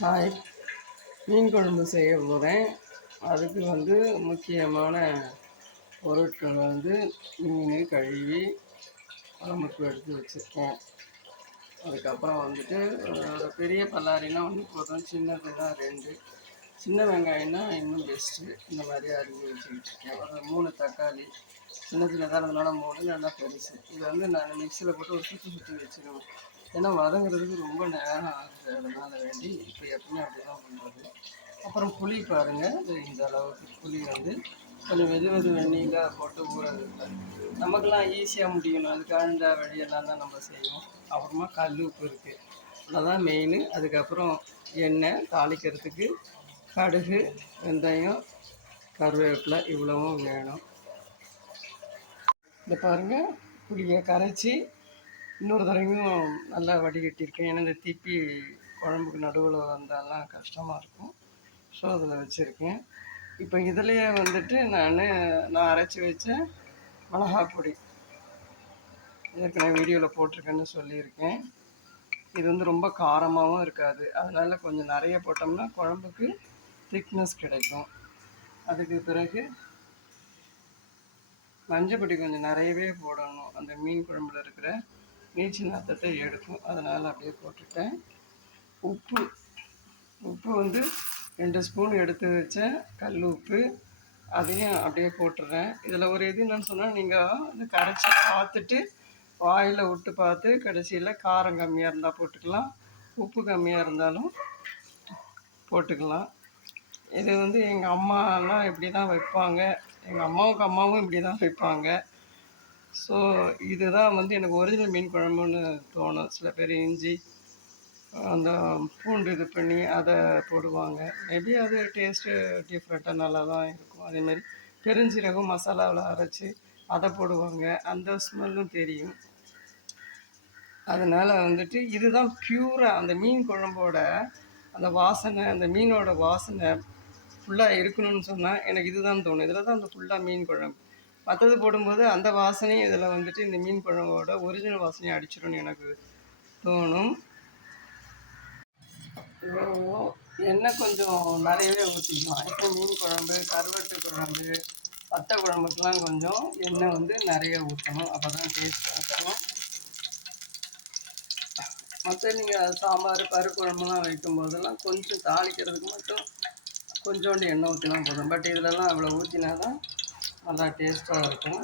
Hi, மீன் குழம்பு செய்ய போகிறேன். அதுக்கு முக்கியமான பொருட்கள் மீன் கழுவி குழம்புக்கு எடுத்து வச்சுருக்கேன். அதுக்கப்புறம் ஒரு பெரிய பல்லாரினா போதும், சின்னது தான் 2. சின்ன வெங்காயம்னா இன்னும் பெஸ்ட்டு. இந்த மாதிரி அரிஞ்சு வச்சுக்கிட்டுருக்கேன். ஒரு 3 தக்காளி, சின்ன சின்னதாக இருந்ததுனால 3, நல்லா பெருசு. இது நான் மிக்சியில் போட்டு ஒரு சுற்றி வச்சுருவேன். ஏன்னா வதங்குறதுக்கு ரொம்ப நேரம் ஆகுது, அதனால் வேண்டி இப்போ எப்பவுமே அப்படி தான் பண்ணுறது. அப்புறம் புளி பாருங்கள், இந்த அளவுக்கு புளி கொஞ்சம் வெது வெந்நீரில் போட்டு ஊற வைப்பேன். நமக்கெல்லாம் ஈஸியாக முடியணும், அது கழண்ட வழியெல்லாம் தான் நம்ம செய்வோம். அப்புறமா கல் உப்பு இருக்குது, அதான் மெயின். அதுக்கப்புறம் எண்ணெய் தாளிக்கிறதுக்கு, கடுகு, வெந்தயம், கருவேப்பிலை இவ்வளவும் வேணும். இந்த பாருங்கள், புளியை கரைச்சி இன்னொரு தடவையும் நல்லா வடிகட்டியிருக்கேன். ஏன்னா இந்த திப்பி குழம்புக்கு நடுவில் வந்தாலாம் கஷ்டமாக இருக்கும். ஸோ அதில் வச்சுருக்கேன். இப்போ இதிலையே நான் அரைச்சி வச்ச மிளகாய் பொடி ஏற்கனவே வீடியோவில் போட்டிருக்கேன்னு சொல்லியிருக்கேன். இது ரொம்ப காரமாகவும் இருக்காது, அதனால் கொஞ்சம் நிறைய போட்டோம்னா குழம்புக்கு திக்னஸ் கிடைக்கும். அதுக்கு பிறகு மஞ்சப்பொடி கொஞ்சம் நிறையவே போடணும், அந்த மீன் குழம்புல இருக்கிற நீச்சு நாத்தத்தை எடுக்கும், அதனால் அப்படியே போட்டுட்டேன். உப்பு 2 ஸ்பூன் எடுத்து வச்சேன், கல் உப்பு, அதையும் அப்படியே போட்டுடுறேன். இதில் ஒரு இது என்னன்னு சொன்னால், நீங்கள் கரைச்சி பார்த்துட்டு வாயில் விட்டு பார்த்து கடைசியில் காரம் கம்மியாக இருந்தால் போட்டுக்கலாம், உப்பு கம்மியாக இருந்தாலும் போட்டுக்கலாம். இது எங்கள் அம்மாலாம் இப்படி தான் வைப்பாங்க, எங்கள் அம்மாவும் இப்படி தான் வைப்பாங்க. ஸோ இதுதான் எனக்கு ஒரிஜினல் மீன் குழம்புன்னு தோணும். சில பேர் இஞ்சி அந்த பூண்டு இது பண்ணி அதை போடுவாங்க. மேபி அது டேஸ்ட்டு டிஃப்ரெண்ட்டாக நல்லா தான் இருக்கும். அதேமாதிரி பெருஞ்சீரகம் மசாலாவில் அரைச்சி அதை போடுவாங்க, அந்த ஸ்மெல்லும் தெரியும். அதனால் இதுதான் ப்யூராக அந்த மீன் குழம்போட அந்த வாசனை, அந்த மீனோட வாசனை ஃபுல்லாக இருக்கணும்னு சொன்னால் எனக்கு இதுதான் தோணும். இதில் தான் அந்த ஃபுல்லாக மீன் குழம்பு. மற்றது போடும்போது அந்த வாசனையும் இதில் இந்த மீன் குழம்போட ஒரிஜினல் வாசனையை அடிச்சிடும்னு எனக்கு தோணும். எண்ணெய் கொஞ்சம் நிறையவே ஊற்றிக்கலாம். இப்போ மீன் குழம்பு, கருவாட்டு குழம்பு, வத்த குழம்புக்கெலாம் கொஞ்சம் எண்ணெய் நிறைய ஊற்றணும், அப்போ தான் டேஸ்ட்டாக இருக்கும். மற்ற நீங்கள் சாம்பார், பருப்பு குழம்புலாம் வைக்கும்போதெல்லாம் கொஞ்சம் தாளிக்கிறதுக்கு மட்டும் கொஞ்சோண்டு எண்ணெய் ஊற்றினா போதும். பட் இதிலலாம் அவ்வளோ ஊற்றினா தான் நல்லா டேஸ்ட்டாக இருக்கும்.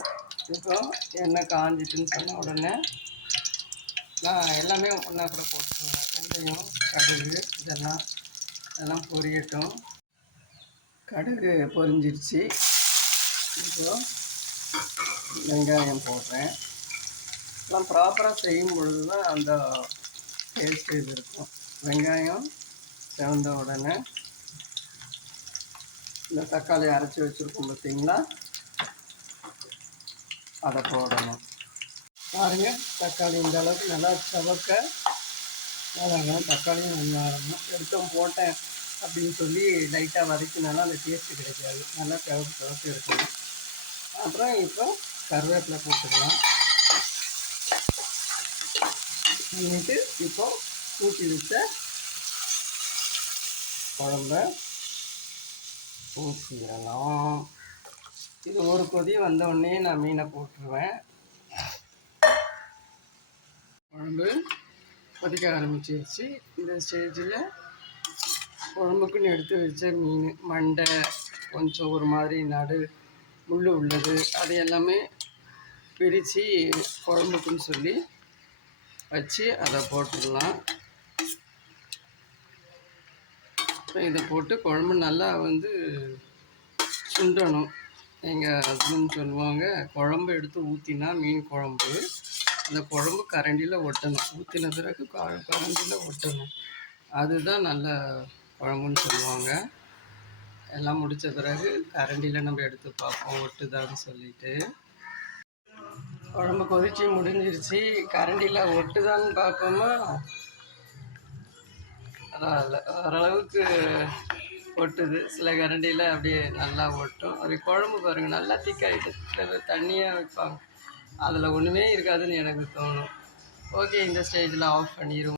இப்போ எண்ணெய் காஞ்சிட்டுன்னு சொன்ன உடனே நான் எல்லாமே ஒன்றா கூட போட்டுருவேன். வெந்தயம், கடுகு, இதெல்லாம் பொரியட்டும். கடுகு பொரிஞ்சிருச்சு. இப்போ வெங்காயம் போடுறேன். எல்லாம் ப்ராப்பராக செய்யும் பொழுது தான் அந்த டேஸ்ட் இது இருக்கும். வெங்காயம் செவந்த உடனே இந்த தக்காளி அரைச்சி வச்சுருக்கோம் பார்த்தீங்களா, அதை போடணும். பாருங்கள், தக்காளி இந்த அளவுக்கு நல்லா செவக்க வதங்கணும். தக்காளியும் வெங்காயமும் எடுத்தோம் போட்டேன் அப்படின்னு சொல்லி லைட்டாக வதக்கினாலும் அந்த டேஸ்ட்டு கிடைக்காது. நல்லா செவக்கு எடுக்கணும். அப்புறம் இப்போ கருவேப்பிலை போட்டுக்கலாம். பண்ணிட்டு இப்போ ஊற்றி வச்ச குழம்ப ஊற்றிடலாம். இது ஒரு கொதி வந்தோடனே நான் மீனை போட்டுருவேன். குழம்பு கொதிக்க ஆரம்பிச்சிருச்சு. இந்த ஸ்டேஜில் குழம்புக்குன்னு எடுத்து வச்ச மீன் மண்டை, கொஞ்சம் ஒரு மாதிரி முள் உள்ளது, அது எல்லாமே பிரித்து குழம்புக்குன்னு சொல்லி வச்சு அதை போட்டுடலாம். இப்போ இதை போட்டு குழம்பு நல்லா சுண்டணும். எங்கள் ஹஸ்பண்ட் சொல்லுவாங்க, குழம்பு எடுத்து ஊற்றினா மீன் குழம்பு அந்த குழம்பு கரண்டியில் ஒட்டணும், ஊற்றின பிறகு கரண்டியில் ஒட்டணும், அதுதான் நல்ல குழம்புன்னு சொல்லுவாங்க. எல்லாம் முடித்த பிறகு கரண்டியில் நம்ம எடுத்து பார்ப்போம் ஒட்டுதான்னு சொல்லிட்டு. குழம்பு கொதிச்சு முடிஞ்சிருச்சு. கரண்டியில் ஒட்டுதான்னு பார்ப்போமா, ஓரளவுக்கு ஒட்டுது. சில கரண்டியில் அப்படியே நல்லா ஒட்டும். அது குழம்பு பாருங்கள், நல்லா திக்காகிட்டு. சில தண்ணியாக வைப்பாங்க, அதில் ஒன்றுமே இருக்காதுன்னு எனக்கு தோணும். ஓகே, இந்த ஸ்டேஜில் ஆஃப் பண்ணிடுவோம்.